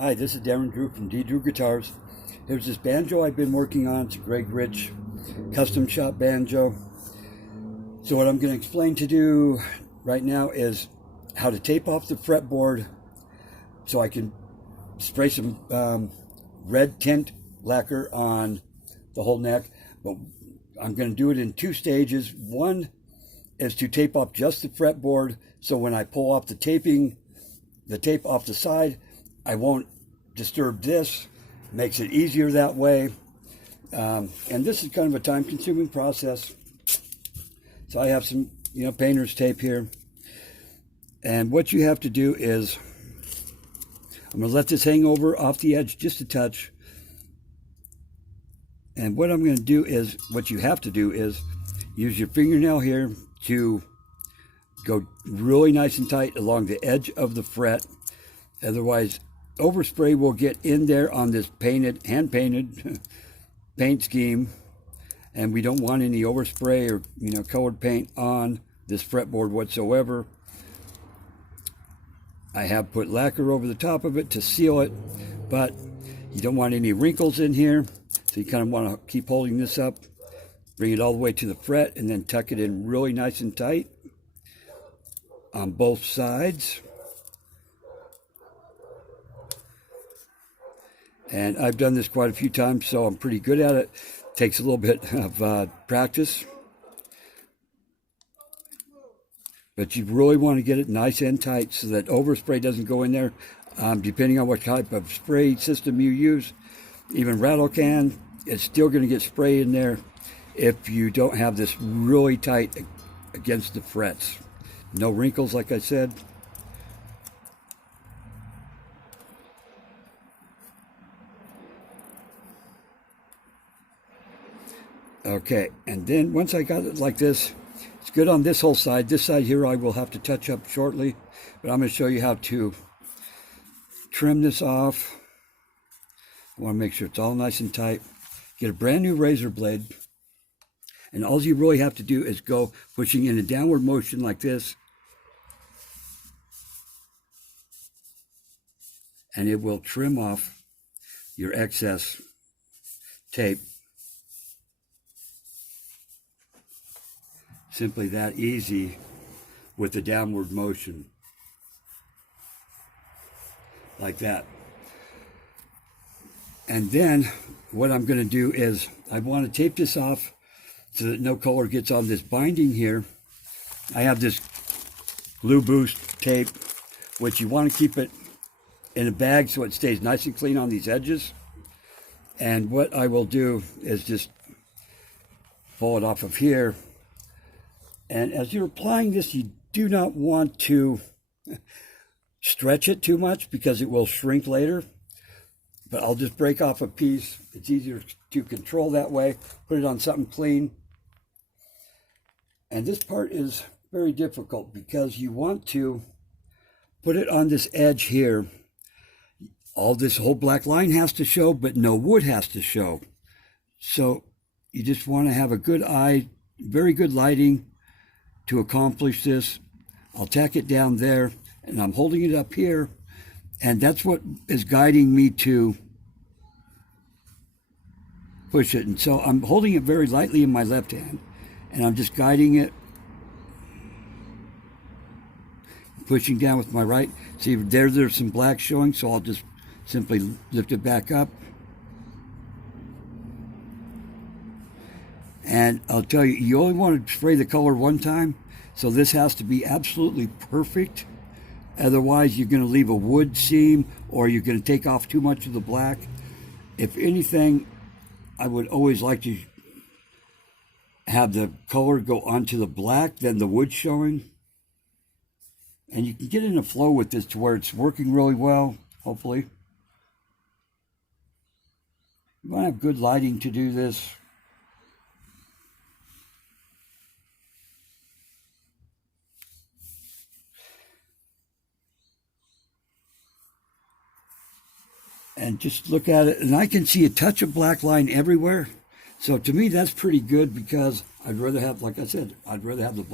Hi, this is D.Drew from D.Drew Guitars. Here's this banjo I've been working on. It's a Greg Rich custom shop banjo. So what I'm going to explain to do right now is how to tape off the fretboard so I can spray some red tint lacquer on the whole neck. But I'm going to do it in two stages. One is to tape off just the fretboard, so when I pull off the tape off the side, I won't disturb this. Makes it easier that way. And this is kind of a time-consuming process. So I have some, painter's tape here. And what you have to do is, I'm going to let this hang over off the edge just a touch. And what I'm going to do is, what you have to do is, use your fingernail here to go really nice and tight along the edge of the fret. Otherwise, overspray will get in there on this hand-painted paint scheme, and we don't want any overspray or colored paint on this fretboard whatsoever. I have put lacquer over the top of it to seal it, but you don't want any wrinkles in here, so you kind of want to keep holding this up, bring it all the way to the fret, and then tuck it in really nice and tight on both sides. And I've done this quite a few times, so I'm pretty good at it. Takes a little bit of practice. But you really want to get it nice and tight so that overspray doesn't go in there. Depending on what type of spray system you use, even rattle can, it's still going to get spray in there if you don't have this really tight against the frets. No wrinkles, like I said. Okay, and then once I got it like this, it's good on this whole side. This side here I will have to touch up shortly, but I'm going to show you how to trim this off. I want to make sure it's all nice and tight. Get a brand new razor blade, and all you really have to do is go pushing in a downward motion like this, and it will trim off your excess tape. Simply that easy with the downward motion. Like that. And then what I'm going to do is I want to tape this off so that no color gets on this binding here. I have this glue boost tape, which you want to keep it in a bag so it stays nice and clean on these edges. And what I will do is just pull it off of here. And as you're applying this, you do not want to stretch it too much because it will shrink later. But I'll just break off a piece. It's easier to control that way. Put it on something clean. And this part is very difficult because you want to put it on this edge here. All this whole black line has to show, but no wood has to show. So you just want to have a good eye, very good lighting to accomplish this. I'll tack it down there, and I'm holding it up here, and that's what is guiding me to push it. And so I'm holding it very lightly in my left hand, and I'm just guiding it, pushing down with my right. See, there's some black showing, so I'll just simply lift it back up. And I'll tell you, you only want to spray the color one time, so this has to be absolutely perfect. Otherwise, you're going to leave a wood seam, or you're going to take off too much of the black. If anything, I would always like to have the color go onto the black, then the wood showing. And you can get in a flow with this to where it's working really well, hopefully. You want to have good lighting to do this. And just look at it, and I can see a touch of black line everywhere. So to me, that's pretty good because I'd rather have, like I said, I'd rather have the